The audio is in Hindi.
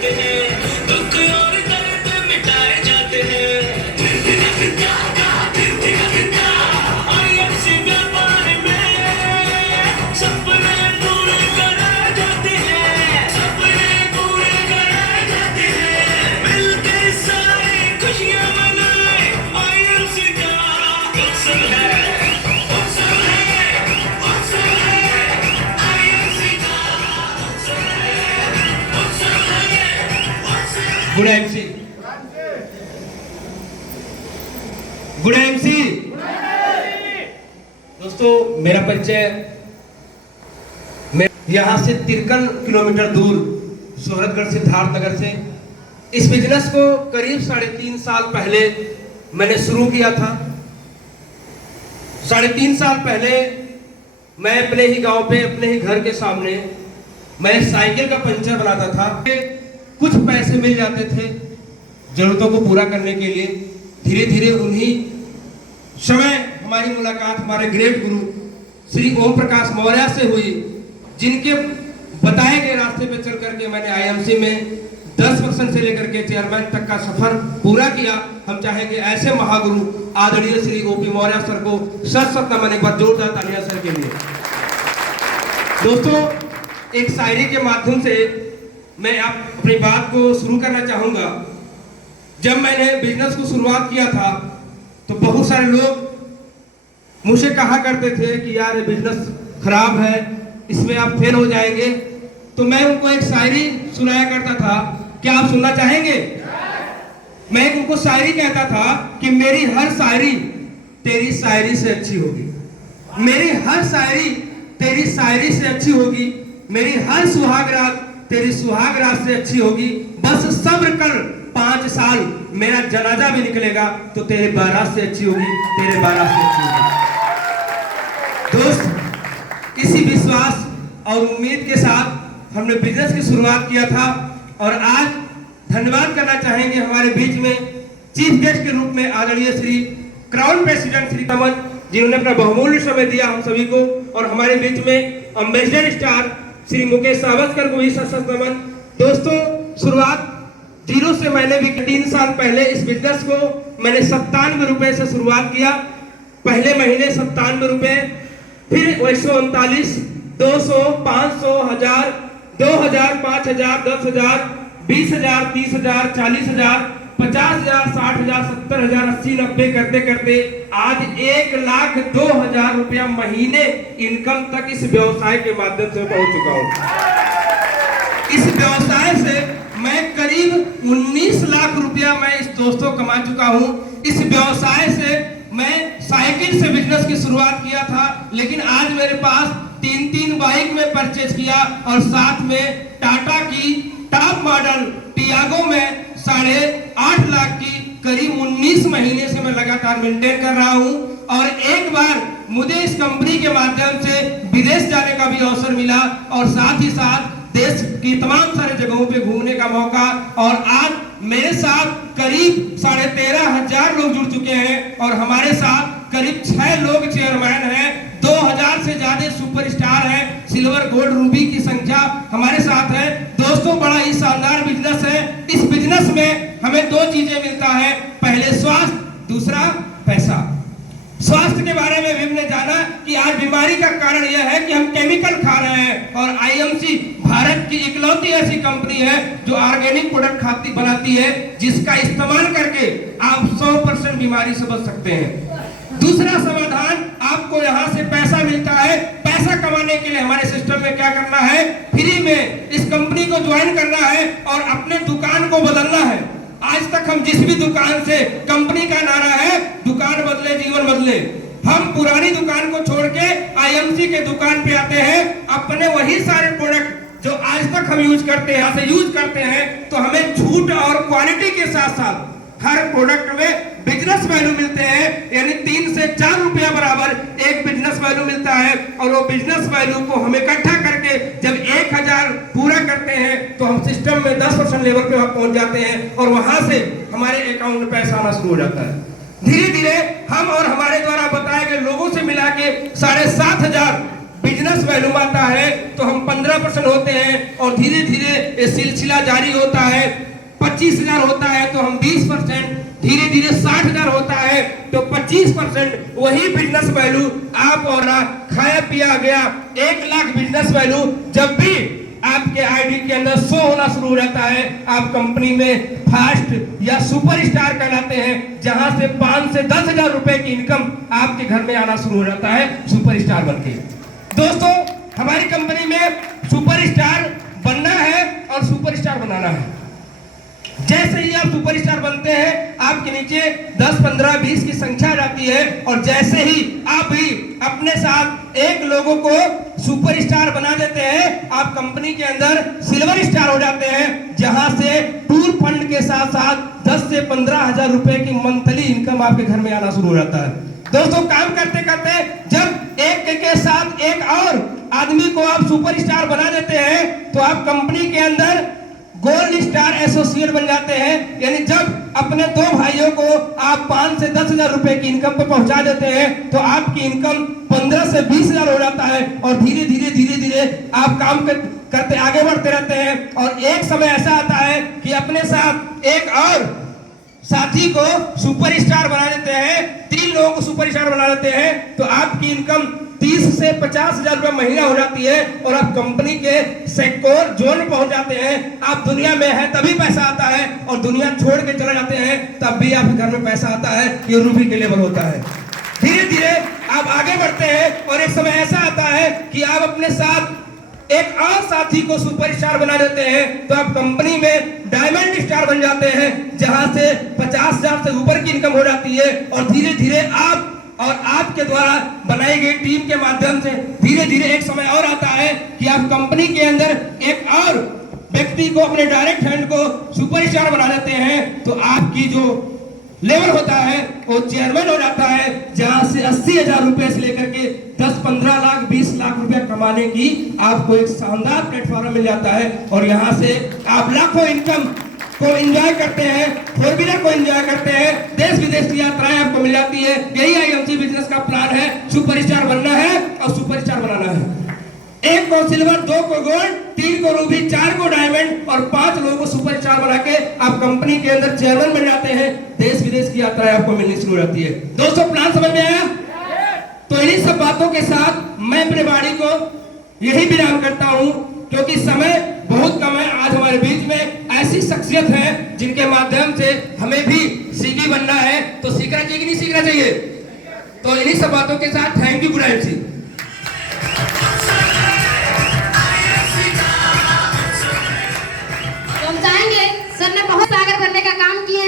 जाते हैं, दुख और दर्द मिटाए जाते हैं। IMC व्यापार में सपने पूरे कराए जाते हैं, सपने पूरे कराए जाते हैं। मिलकर सारे खुशियां मनाए, IMC का उत्सव है, उत्सव है, उत्सव है। IMC का उत्सव है, उत्सव है, उत्सव है। Good MC, good MC. दोस्तों, मेरा परिचय, मैं यहाँ से 53 किलोमीटर दूर सोहरतगढ़ सिद्धार्थ नगर से इस बिजनेस को करीब 3.5 साल पहले मैंने शुरू किया था। 3.5 साल पहले मैं अपने ही गांव पे, अपने ही घर के सामने मैं साइकिल का पंचर बनाता था। कुछ पैसे मिल जाते थे जरूरतों को पूरा करने के लिए। धीरे धीरे उन्हीं समय हमारी मुलाकात हमारे ग्रेट गुरु श्री ओम प्रकाश मौर्य से हुई, जिनके बताए गए रास्ते पे चल करके मैंने IMC में 10% से लेकर के चेयरमैन तक का सफर पूरा किया। हम चाहेंगे ऐसे महागुरु आदरणीय श्री OP मौर्य सर को सत नमन, एक बार जोरदार तालियां सर के लिए। दोस्तों, एक शायरी के माध्यम से मैं आप अपनी बात को शुरू करना चाहूंगा। जब मैंने बिजनेस को शुरुआत किया था तो बहुत सारे लोग मुझसे कहा करते थे कि यार ये बिजनेस खराब है, इसमें आप फेल हो जाएंगे। तो मैं उनको एक शायरी सुनाया करता था। क्या आप सुनना चाहेंगे? मैं उनको शायरी कहता था कि मेरी हर शायरी तेरी शायरी से अच्छी होगी, मेरी हर शायरी तेरी शायरी से अच्छी होगी, मेरी हर सुहाग रात तेरी सुहाग रात से अच्छी होगी। बस सब्र कर 5 साल, मेरा जनाजा भी निकलेगा तो तेरे बारात से अच्छी होगी, तेरे बारात से अच्छी होगी। दोस्त, इसी विश्वास और उम्मीद के साथ हमने बिजनेस की शुरुआत किया था और आज धन्यवाद करना चाहेंगे हमारे बीच में चीफ गेस्ट के रूप में आदरणीय श्री क्राउन प्रेसिडेंट श्री कमल, जिन्होंने अपना बहुमूल्य समय दिया हम सभी को, और हमारे बीच में एम्बेसडर स्टार श्री मुकेश सावस्कर को भी सत नमन। दोस्तों, शुरुआत जीरो से मैंने भी 3 साल पहले इस बिजनेस को मैंने 97 रुपए से शुरुआत किया। पहले महीने 97 रुपए, फिर 139, 200, 500, 1000, 2000, 5000, 10,000, 20,000, 30,000, 40,000, 50,000, 60,000, 70,000, 80, 90 करते करते आज 1,02,000 रुपया महीने इनकम तक इस व्यवसाय के माध्यम से पहुंच चुका हूं। इस व्यवसाय से मैं करीब 19 लाख रुपया मैं इस दोस्तों कमा चुका हूं। इस व्यवसाय से मैं साइकिल से बिजनेस की शुरुआत किया था, लेकिन आज मेरे पास 3 बाइक में परचेज किया और साथ में टाटा की टॉप मॉडल टियागो में 8.5 लाख की करीब 19 महीने से मैं लगातार मेंटेन कर रहा हूं। और एक बार मुझे इस कंपनी के माध्यम से विदेश जाने का भी अवसर मिला और साथ ही साथ देश की तमाम सारे जगहों पे घूमने का मौका। और आज मेरे साथ करीब 13,500 लोग जुड़ चुके हैं और हमारे साथ करीब 6 लोग चेयरमैन हैं, 2000 से ज्यादा सुपरस्टार हैं, सिल्वर गोल्ड रूबी की संख्या हमारे साथ है। दोस्तों, बड़ा ही शानदार बिजनेस है। इस बिजनेस में हमें 2 चीजें मिलता है, पहले स्वास्थ्य, दूसरा पैसा। स्वास्थ्य के बारे में भी हमने जाना कि आज बीमारी का कारण यह है कि हम केमिकल खा रहे हैं, और IMC भारत की इकलौती ऐसी कंपनी है जो ऑर्गेनिक प्रोडक्ट बनाती है, जिसका इस्तेमाल करके आप 100% बीमारी से बच सकते हैं। दूसरा समाधान, आपको यहाँ से पैसा मिलता है। पैसा कमाने के लिए हमारे सिस्टम में क्या करना है, फ्री में इस कंपनी को ज्वाइन करना है और अपने दुकान को बदलना है। आज तक हम जिस भी दुकान से, कंपनी का नारा है दुकान बदले जीवन बदले, हम पुरानी दुकान को छोड़ के IMC के दुकान पे आते हैं, अपने वही सारे प्रोडक्ट जो आज तक हम यूज करते हैं यहाँ से यूज करते हैं। तो हमें छूट और क्वालिटी के साथ साथ हर प्रोडक्ट में बिजनेस वैल्यू मिलते हैं, यानी 3 से 4 रुपया बराबर एक बिजनेस वैल्यू मिलता है। और वो बिजनेस वैल्यू को हम इकट्ठा करके जब 1000 पूरा करते हैं तो हम सिस्टम में 10% लेवल पे पहुंच जाते हैं और वहां से हमारे अकाउंट में पैसा आना शुरू हो जाता है। धीरे धीरे हम और हमारे द्वारा बताए गए लोगों से मिला के 7,500 बिजनेस वैल्यूम आता है तो हम 15% होते हैं, और धीरे धीरे ये सिलसिला जारी होता है। 25,000 होता है तो हम 20%, धीरे धीरे 60,000 होता है तो 25%, वही बिजनेस वैल्यू आप और खाया पिया गया 1 लाख बिजनेस वैल्यू जब भी आपके आईडी के अंदर शो होना शुरू हो जाता है, आप कंपनी में फास्ट या सुपरस्टार कहलाते हैं, जहां से 5 से 10,000 रुपए की इनकम आपके घर में आना शुरू हो जाता है सुपरस्टार बनके। दोस्तों, हमारी कंपनी में सुपरस्टार बनना है और सुपरस्टार बनाना है। जैसे ही आप सुपरस्टार बनते हैं, आपके नीचे 10, 15, 20 की संख्या जाती है, और जैसे ही आप भी अपने साथ एक लोगों को सुपरस्टार बना देते हैं, आप कंपनी के अंदर सिल्वर स्टार हो जाते हैं, जहां से टूर फंड के साथ साथ 10 से 15,000 रुपए की मंथली इनकम आपके घर में आना शुरू हो जाता है। दोस्तों, काम करते करते जब एक के साथ एक और आदमी को आप सुपरस्टार बना देते हैं, तो आप कंपनी के अंदर गोल्ड स्टार एसोसिएट बन जाते हैं। यानी जब अपने 2 भाइयों को आप 5 से 10,000 रुपए की इनकम पर पहुंचा देते हैं, तो आपकी इनकम 15 से 20,000 हो जाता है, और धीरे धीरे आप काम करते आगे बढ़ते रहते हैं। और एक समय ऐसा आता है कि अपने साथ एक और साथी को सुपरस्टार बना देते हैं, 3 लोगों को सुपरस्टार बना देते हैं, तो आपकी इनकम 30 से 50,000 रुपए महीना हो जाती है, और आप कंपनी के सेक्टर जोन में पहुंच जाते हैं। आप दुनिया में हैं तभी पैसा आता है, और दुनिया छोड़ के चले जाते हैं तब भी आपके घर में पैसा आता है। ये रूबी के लेवल होता है। धीरे धीरे आप आगे बढ़ते हैं, और एक समय ऐसा आता है कि आप अपने साथ एक और साथी को सुपरस्टार बना देते हैं, तो आप कंपनी में डायमंड स्टार बन जाते हैं, जहां से 50,000 से ऊपर की इनकम हो जाती है। और धीरे धीरे आप और आपके द्वारा बनाई गई टीम के माध्यम से धीरे धीरे एक समय और आता है कि आप कंपनी के अंदर एक और व्यक्ति को, अपने डायरेक्ट हैंड को सुपरस्टार बना देते हैं, तो आपकी जो लेवल होता है वो चेयरमैन हो जाता है, जहां से 80,000 रुपए से लेकर के 10, 15 लाख, 20 लाख रुपए कमाने की आपको एक शानदार प्लेटफॉर्म मिल जाता है। और यहाँ से आप लाखों इनकम को एंजॉय करते हैं, 4 व्हीलर को एंजॉय करते हैं, देश विदेश की यात्राएं आपको मिल जाती है। यही आईएमसी बिजनेस का प्लान है। सुपरस्टार बनना है और सुपरस्टार बनाना है। 1 को सिल्वर, 2 को गोल्ड, 3 को रूबी, 4 को डायमंड, और 5 लोगों को सुपरस्टार बना के आप कंपनी के अंदर चेयरमैन बन जाते हैं। देश विदेश की यात्राएं आपको मिलनी शुरू हो जाती है। दोस्तों, प्लान समझ में आया? तो इन्हीं सब बातों के साथ मैं अपने वाणी को यही विराम करता हूं, क्योंकि समय बहुत कम है। आज हमारे बीच में ऐसी शख्सियत है जिनके माध्यम से हमें भी सीखी बनना है, तो सीखना चाहिए कि नहीं सीखना चाहिए? तो इन्हीं सब बातों के साथ थैंक यू गुड सी। तो हम चाहेंगे, सर ने बहुत सागर बनने का काम किया।